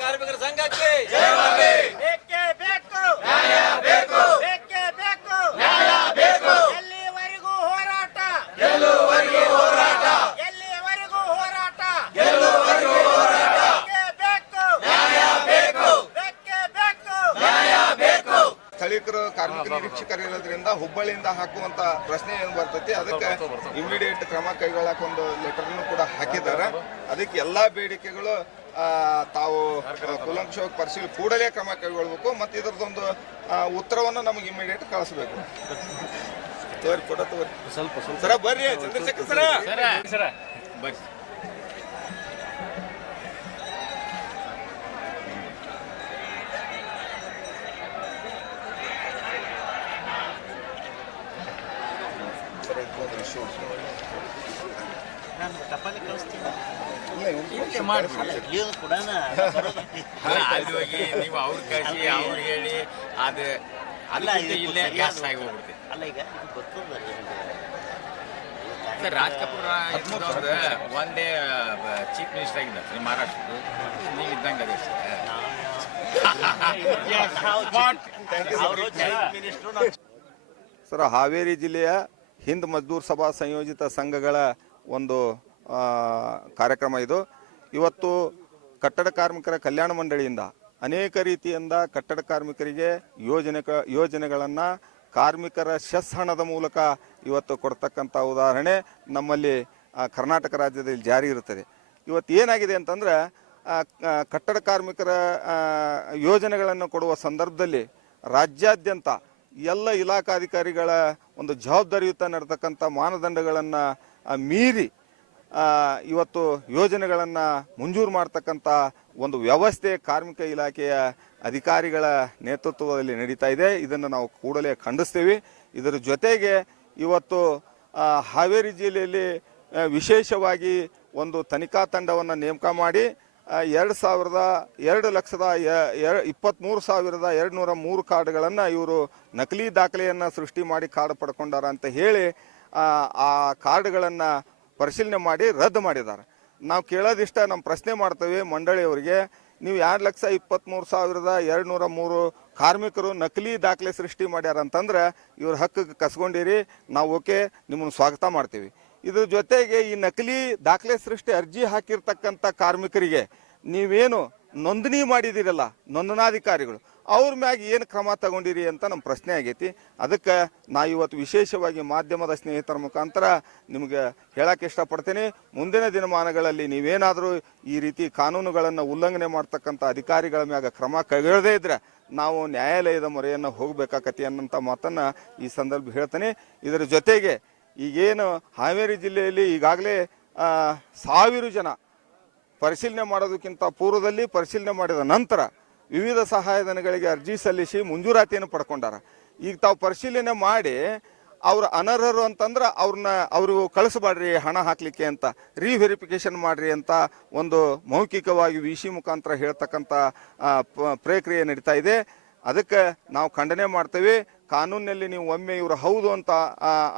ಕಾರ್ಮಿಕರ ಸಂಘಕ್ಕೆ ಬೇಕೇ ಬೇಕು? ನ್ಯಾಯ ಬೇಕು. ಬೇಕೇ ಬೇಕು? ನ್ಯಾಯ ಬೇಕು. ಎಲ್ಲಿವರೆಗೂ ಹೋರಾಟ? ಎಲ್ಲಿವರೆಗೂ ಹೋರಾಟ? ಎಲ್ಲಿವರೆಗೂ ಹೋರಾಟ? ಎಲ್ಲಿವರೆಗೂ ಹೋರಾಟ? ಬೇಕು? ನ್ಯಾಯ ಬೇಕು. ಬೇಕೇ ಬೇಕು? ನ್ಯಾಯ ಬೇಕು. ಸ್ಥಳೀಕರು ಕಾರ್ಮಿಕ ನಿರೀಕ್ಷಕರು ಇರೋದ್ರಿಂದ ಹುಬ್ಬಳ್ಳಿಯಿಂದ ಹಾಕುವಂತ ಪ್ರಶ್ನೆ ಏನು ಬರ್ತೈತಿ? ಅದಕ್ಕೆ ಇಮಿಡಿಯೇಟ್ ಕ್ರಮ ಕೈಗೊಳ್ಳಕ್ ಒಂದು ಲೆಟರ್ ಕೂಡ ಹಾಕಿದ್ದಾರೆ. ಅದಕ್ಕೆ ಎಲ್ಲಾ ಬೇಡಿಕೆಗಳು ತಾವು ಕುಲಂಕುಷವಾಗಿ ಪರಿಶೀಲಿ ಕೂಡಲೇ ಕ್ರಮ ಕೈಗೊಳ್ಬೇಕು ಮತ್ತೆ ಇದರದೊಂದು ಉತ್ತರವನ್ನು ನಮಗೆ ಇಮಿಡಿಯೇಟ್ ಕಳಿಸ್ಬೇಕು. ತೋರಿ ಫೋಟೋ ತೋರಿ. ಸ್ವಲ್ಪ ಸ್ವಲ್ಪ. ಸರ ಬರ್ರಿ ಚಂದ್ರಶೇಖರ್ ಸರ. ಸರ್. ಬರ್ರಿ. Thank. ನೀವು ಅವ್ರ ಕಳಿಸಿ ಅವ್ರು ಹೇಳಿ ಅದು ಅಲ್ಲ, ಇದು ಆಗಿ ಹೋಗ್ಬಿಡ್ತೀವಿ ಅಲ್ಲ ಈಗ ಇದು ರಾಜ್ ಕಪೂರ್ ಒನ್ ಒಂದೇ ಚೀಫ್ ಮಿನಿಸ್ಟರ್ ಆಗಿದ್ದಾರೆ ನಿಮ್ಮ ಮಹಾರಾಷ್ಟ್ರದ್ದು ನೀವು ಇದ್ದಂಗೆ ಅದೇ ಸರ್ ಹಾವೇರಿ ಜಿಲ್ಲೆಯ ಹಿಂದ್ ಮಜ್ದೂರ್ ಸಭಾ ಸಂಯೋಜಿತ ಸಂಘಗಳ ಒಂದು ಕಾರ್ಯಕ್ರಮ ಇದು. ಇವತ್ತು ಕಟ್ಟಡ ಕಾರ್ಮಿಕರ ಕಲ್ಯಾಣ ಮಂಡಳಿಯಿಂದ ಅನೇಕ ರೀತಿಯಿಂದ ಕಟ್ಟಡ ಕಾರ್ಮಿಕರಿಗೆ ಯೋಜನೆ, ಯೋಜನೆಗಳನ್ನು ಕಾರ್ಮಿಕರ ಶಸ್ ಹಣದ ಮೂಲಕ ಇವತ್ತು ಕೊಡ್ತಕ್ಕಂಥ ಉದಾಹರಣೆ ನಮ್ಮಲ್ಲಿ ಕರ್ನಾಟಕ ರಾಜ್ಯದಲ್ಲಿ ಜಾರಿ ಇರುತ್ತದೆ. ಇವತ್ತು ಏನಾಗಿದೆ ಅಂತಂದ್ರೆ ಕಟ್ಟಡ ಕಾರ್ಮಿಕರ ಯೋಜನೆಗಳನ್ನು ಕೊಡುವ ಸಂದರ್ಭದಲ್ಲಿ ರಾಜ್ಯಾದ್ಯಂತ ಎಲ್ಲ ಇಲಾಖಾಧಿಕಾರಿಗಳ ಒಂದು ಜವಾಬ್ದಾರಿಯುತ ನಡೆತಕ್ಕಂಥ ಮಾನದಂಡಗಳನ್ನು ಮೀರಿ ಇವತ್ತು ಯೋಜನೆಗಳನ್ನು ಮಂಜೂರು ಮಾಡ್ತಕ್ಕಂಥ ಒಂದು ವ್ಯವಸ್ಥೆ ಕಾರ್ಮಿಕ ಇಲಾಖೆಯ ಅಧಿಕಾರಿಗಳ ನೇತೃತ್ವದಲ್ಲಿ ನಡೀತಾ ಇದೆ. ಇದನ್ನು ನಾವು ಕೂಡಲೇ ಖಂಡಿಸ್ತೀವಿ. ಇದರ ಜೊತೆಗೆ ಇವತ್ತು ಹಾವೇರಿ ಜಿಲ್ಲೆಯಲ್ಲಿ ವಿಶೇಷವಾಗಿ ಒಂದು ತನಿಖಾ ತಂಡವನ್ನು ನೇಮಕ ಮಾಡಿ ಎರಡು ಸಾವಿರದ ಎರಡು ಲಕ್ಷದ ಇಪ್ಪತ್ತ್ಮೂರು ಸಾವಿರದ ಎರಡು ನೂರ ಮೂರು ಕಾರ್ಡ್ಗಳನ್ನು ಇವರು ನಕಲಿ ದಾಖಲೆಯನ್ನು ಸೃಷ್ಟಿ ಮಾಡಿ ಕಾರ್ಡ್ ಪಡ್ಕೊಂಡಾರ ಅಂತ ಹೇಳಿ ಆ, ಕಾರ್ಡ್ಗಳನ್ನು ಪರಿಶೀಲನೆ ಮಾಡಿ ರದ್ದು ಮಾಡಿದ್ದಾರೆ. ನಾವು ಕೇಳೋದಿಷ್ಟ ನಮ್ಮ ಪ್ರಶ್ನೆ ಮಾಡ್ತೇವೆ ಮಂಡಳಿಯವರಿಗೆ ನೀವು ಎರಡು ಲಕ್ಷ ಇಪ್ಪತ್ತ್ಮೂರು ಸಾವಿರದ ಎರಡು ನೂರ ಮೂರು ಕಾರ್ಮಿಕರು ನಕಲಿ ದಾಖಲೆ ಸೃಷ್ಟಿ ಮಾಡ್ಯಾರ ಅಂತಂದ್ರೆ ಇವ್ರ ಹಕ್ಕಿಗೆ ಕಸ್ಕೊಂಡಿರಿ ನಾವು ಓಕೆ ನಿಮ್ಮನ್ನು ಸ್ವಾಗತ ಮಾಡ್ತೀವಿ. ಇದ್ರ ಜೊತೆಗೆ ಈ ನಕಲಿ ದಾಖಲೆ ಸೃಷ್ಟಿ ಅರ್ಜಿ ಹಾಕಿರ್ತಕ್ಕಂಥ ಕಾರ್ಮಿಕರಿಗೆ ನೀವೇನು ನೋಂದಣಿ ಮಾಡಿದಿರಲ್ಲ ನೋಂದಣಾಧಿಕಾರಿಗಳು ಅವ್ರ ಮ್ಯಾಗ ಏನು ಕ್ರಮ ತಗೊಂಡಿರಿ ಅಂತ ನಮ್ಮ ಪ್ರಶ್ನೆ ಆಗೈತಿ. ಅದಕ್ಕೆ ನಾ ಇವತ್ತು ವಿಶೇಷವಾಗಿ ಮಾಧ್ಯಮದ ಸ್ನೇಹಿತರ ಮುಖಾಂತರ ನಿಮಗೆ ಹೇಳಕ್ಕೆ ಇಷ್ಟಪಡ್ತೀನಿ. ಮುಂದಿನ ದಿನಮಾನಗಳಲ್ಲಿ ನೀವೇನಾದರೂ ಈ ರೀತಿ ಕಾನೂನುಗಳನ್ನು ಉಲ್ಲಂಘನೆ ಮಾಡ್ತಕ್ಕಂಥ ಅಧಿಕಾರಿಗಳ ಮ್ಯಾಗ ಕ್ರಮ ಕೈಗೊಳ್ಳದೇ ಇದ್ರೆ ನಾವು ನ್ಯಾಯಾಲಯದ ಮೊರೆಯನ್ನು ಹೋಗಬೇಕಾಕತಿ ಅನ್ನೋಂಥ ಮಾತನ್ನು ಈ ಸಂದರ್ಭ ಹೇಳ್ತೇನೆ. ಇದರ ಜೊತೆಗೆ ಈಗೇನು ಹಾವೇರಿ ಜಿಲ್ಲೆಯಲ್ಲಿ ಈಗಾಗಲೇ ಸಾವಿರ ಜನ ಪರಿಶೀಲನೆ ಮಾಡೋದಕ್ಕಿಂತ ಪೂರ್ವದಲ್ಲಿ ಪರಿಶೀಲನೆ ಮಾಡಿದ ನಂತರ ವಿವಿಧ ಸಹಾಯಧನಗಳಿಗೆ ಅರ್ಜಿ ಸಲ್ಲಿಸಿ ಮಂಜೂರಾತಿಯನ್ನು ಪಡ್ಕೊಂಡಾರ. ಈಗ ತಾವು ಪರಿಶೀಲನೆ ಮಾಡಿ ಅವ್ರ ಅನರ್ಹರು ಅಂತಂದ್ರೆ ಅವ್ರನ್ನ ಅವರು ಕಳಿಸಬಾಡ್ರಿ, ಹಣ ಹಾಕ್ಲಿಕ್ಕೆ ಅಂತ ರೀವೆರಿಫಿಕೇಶನ್ ಮಾಡ್ರಿ ಅಂತ ಒಂದು ಮೌಖಿಕವಾಗಿ ವಿ ಸಿ ಮುಖಾಂತರ ಹೇಳ್ತಕ್ಕಂಥ ಪ್ರಕ್ರಿಯೆ ನಡೀತಾ ಇದೆ. ಅದಕ್ಕೆ ನಾವು ಖಂಡನೆ ಮಾಡ್ತೇವೆ, ಕಾನೂನಿನಲ್ಲಿ ನೀವು ಒಮ್ಮೆ ಇವರು ಹೌದು ಅಂತ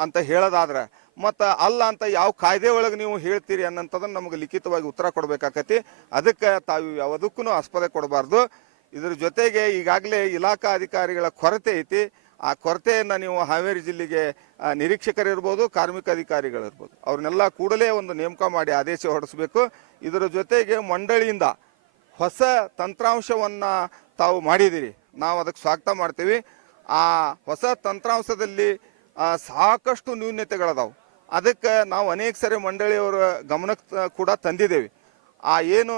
ಅಂತ ಹೇಳೋದಾದ್ರೆ, ಮತ್ತು ಅಲ್ಲ ಅಂತ ಯಾವ ಕಾಯ್ದೆ ಒಳಗೆ ನೀವು ಹೇಳ್ತೀರಿ ಅನ್ನೋಂಥದ್ದನ್ನು ನಮಗೆ ಲಿಖಿತವಾಗಿ ಉತ್ತರ ಕೊಡಬೇಕಾಕತಿ. ಅದಕ್ಕೆ ತಾವು ಯಾವುದಕ್ಕೂ ಆಸ್ಪದ ಕೊಡಬಾರ್ದು. ಇದ್ರ ಜೊತೆಗೆ ಈಗಾಗಲೇ ಇಲಾಖಾ ಅಧಿಕಾರಿಗಳ ಕೊರತೆ ಐತಿ. ಆ ಕೊರತೆಯನ್ನು ನೀವು ಹಾವೇರಿ ಜಿಲ್ಲೆಗೆ ನಿರೀಕ್ಷಕರಿರ್ಬೋದು, ಕಾರ್ಮಿಕ ಅಧಿಕಾರಿಗಳಿರ್ಬೋದು. ಅವ್ರನ್ನೆಲ್ಲ ಕೂಡಲೇ ಒಂದು ನೇಮಕ ಮಾಡಿ ಆದೇಶ ಹೊರಡಿಸಬೇಕು. ಇದರ ಜೊತೆಗೆ ಮಂಡಳಿಯಿಂದ ಹೊಸ ತಂತ್ರಾಂಶವನ್ನು ತಾವು ಮಾಡಿದ್ದೀರಿ. ನಾವು ಅದಕ್ಕೆ ಸ್ವಾಗತ ಮಾಡ್ತೀವಿ. ಆ ಹೊಸ ತಂತ್ರಾಂಶದಲ್ಲಿ ಸಾಕಷ್ಟು ನ್ಯೂನ್ಯತೆಗಳದಾವು ಅದಕ್ಕೆ ನಾವು ಅನೇಕ ಸರಿ ಮಂಡಳಿಯವರ ಗಮನಕ್ಕೆ ಕೂಡ ತಂದಿದ್ದೇವೆ. ಆ ಏನು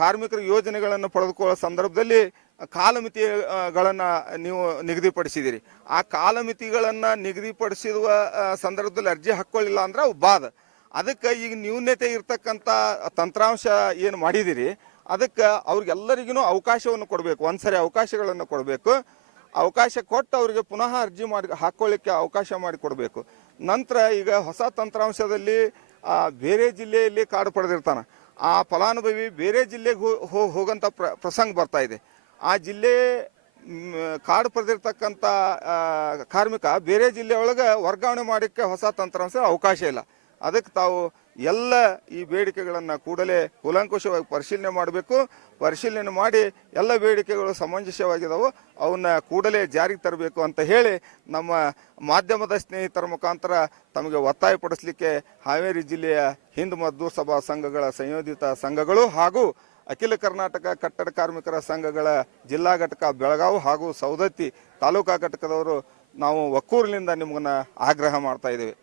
ಕಾರ್ಮಿಕರ ಯೋಜನೆಗಳನ್ನು ಪಡೆದುಕೊಳ್ಳೋ ಸಂದರ್ಭದಲ್ಲಿ ಕಾಲಮಿತಿಗಳನ್ನು ನೀವು ನಿಗದಿಪಡಿಸಿದಿರಿ ಆ ಕಾಲಮಿತಿಗಳನ್ನು ನಿಗದಿಪಡಿಸಿರುವ ಸಂದರ್ಭದಲ್ಲಿ ಅರ್ಜಿ ಹಾಕ್ಕೊಳ್ಳಿಲ್ಲ ಅಂದ್ರೆ ಅವು ಬಾದ ಅದಕ್ಕೆ ಈಗ ನ್ಯೂನ್ಯತೆ ಇರ್ತಕ್ಕಂಥ ತಂತ್ರಾಂಶ ಏನು ಮಾಡಿದಿರಿ ಅದಕ್ಕೆ ಅವ್ರಿಗೆಲ್ಲರಿಗೂ ಅವಕಾಶವನ್ನು ಕೊಡಬೇಕು, ಒಂದ್ಸರಿ ಅವಕಾಶಗಳನ್ನು ಕೊಡಬೇಕು. ಅವಕಾಶ ಕೊಟ್ಟು ಅವರಿಗೆ ಪುನಃ ಅರ್ಜಿ ಮಾಡಿ, ಹಾಕ್ಕೊಳ್ಳಿಕ್ಕೆ ಅವಕಾಶ ಮಾಡಿ ಕೊಡಬೇಕು. ನಂತರ ಈಗ ಹೊಸ ತಂತ್ರಾಂಶದಲ್ಲಿ ಬೇರೆ ಜಿಲ್ಲೆಯಲ್ಲಿ ಕಾರ್ಡ್ ಪಡೆದಿರ್ತಾನೆ. ಆ ಫಲಾನುಭವಿ ಬೇರೆ ಜಿಲ್ಲೆಗೆ ಹೋ- ಹೋ- ಹೋಗಂತ ಪ್ರ, ಪ್ರಸಂಗ ಬರ್ತಾ ಇದೆ. ಆ ಜಿಲ್ಲೆ ಕಾಡು ಪಡೆದಿರ್ತಕ್ಕಂಥ ಕಾರ್ಮಿಕ ಬೇರೆ ಜಿಲ್ಲೆಯೊಳಗೆ ವರ್ಗಾವಣೆ ಮಾಡೋಕ್ಕೆ ಹೊಸ ತಂತ್ರಾಂಶ ಅವಕಾಶ ಇಲ್ಲ. ಅದಕ್ಕೆ ತಾವು ಎಲ್ಲ ಈ ಬೇಡಿಕೆಗಳನ್ನು ಕೂಡಲೇ ಕೂಲಂಕುಷವಾಗಿ ಪರಿಶೀಲನೆ ಮಾಡಬೇಕು. ಪರಿಶೀಲನೆ ಮಾಡಿ ಎಲ್ಲ ಬೇಡಿಕೆಗಳು ಸಮಂಜಸವಾಗಿದ್ದಾವೆ ಅವನ್ನ ಕೂಡಲೇ ಜಾರಿಗೆ ತರಬೇಕು ಅಂತ ಹೇಳಿ ನಮ್ಮ ಮಾಧ್ಯಮದ ಸ್ನೇಹಿತರ ಮುಖಾಂತರ ತಮಗೆ ಒತ್ತಾಯಪಡಿಸಲಿಕ್ಕೆ ಹಾವೇರಿ ಜಿಲ್ಲೆಯ ಹಿಂದ್ ಮಜ್ದೂರ್ ಸಭಾ ಸಂಘಗಳ ಸಂಯೋಜಿತ ಸಂಘಗಳು ಹಾಗೂ ಅಖಿಲ ಕರ್ನಾಟಕ ಕಟ್ಟಡ ಕಾರ್ಮಿಕರ ಸಂಘಗಳ ಜಿಲ್ಲಾ ಘಟಕ ಬೆಳಗಾವಿ ಹಾಗೂ ಸೌದತ್ತಿ ತಾಲೂಕಾ ಘಟಕದವರು ನಾವು ಒಕ್ಕೂರಿನಿಂದ ನಿಮ್ಮನ್ನ ಆಗ್ರಹ ಮಾಡ್ತಾ ಇದ್ದೇವೆ.